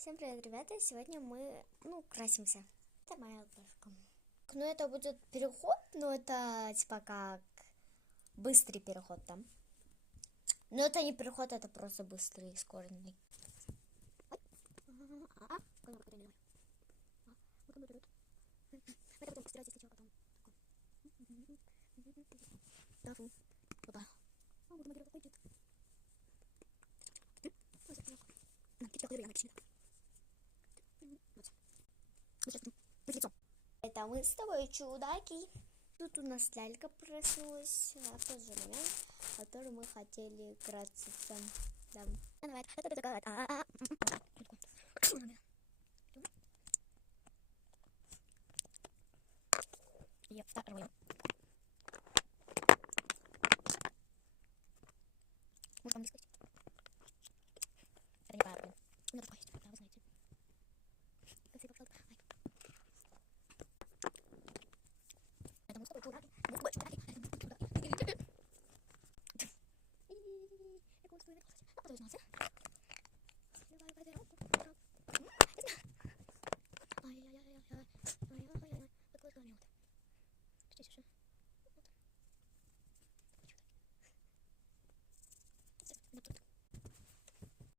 Всем привет, ребята! Сегодня мы, красимся. Это моя ладошка. Ну, это будет переход, но это типа как быстрый переход там. Но это не переход, это просто быстрый, ускоренный. Это потом постирать, если что, потом. Опа. Это мы с тобой чудаки. Тут у нас лялька проснулась, а тоже меня, который мы хотели краситься. Да. Давай. Я второй.